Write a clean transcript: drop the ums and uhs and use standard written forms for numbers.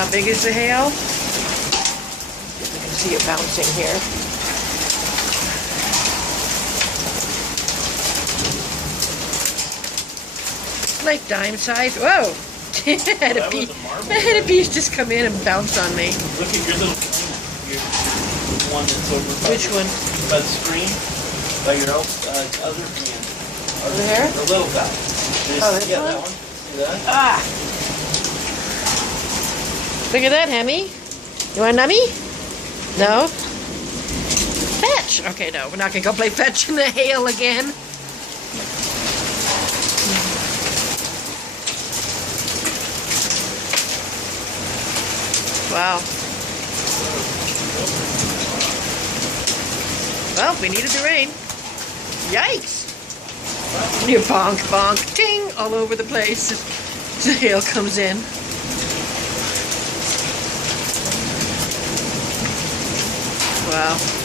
How big is the hail? You can see it bouncing here. Like dime size. Whoa! I had a piece just come in and bounce on me. Look at your little one that's over. Which one? By the screen. By your other hand. Over there? The little guy. This yeah, one? that one. See that? Ah! Look at that, Hemi. You want a nummy? No? Fetch! Okay, no, we're not gonna go play fetch in the hail again. Wow. Well, we needed the rain. Yikes! You bonk, bonk, ting, all over the place. The hail comes in. Wow.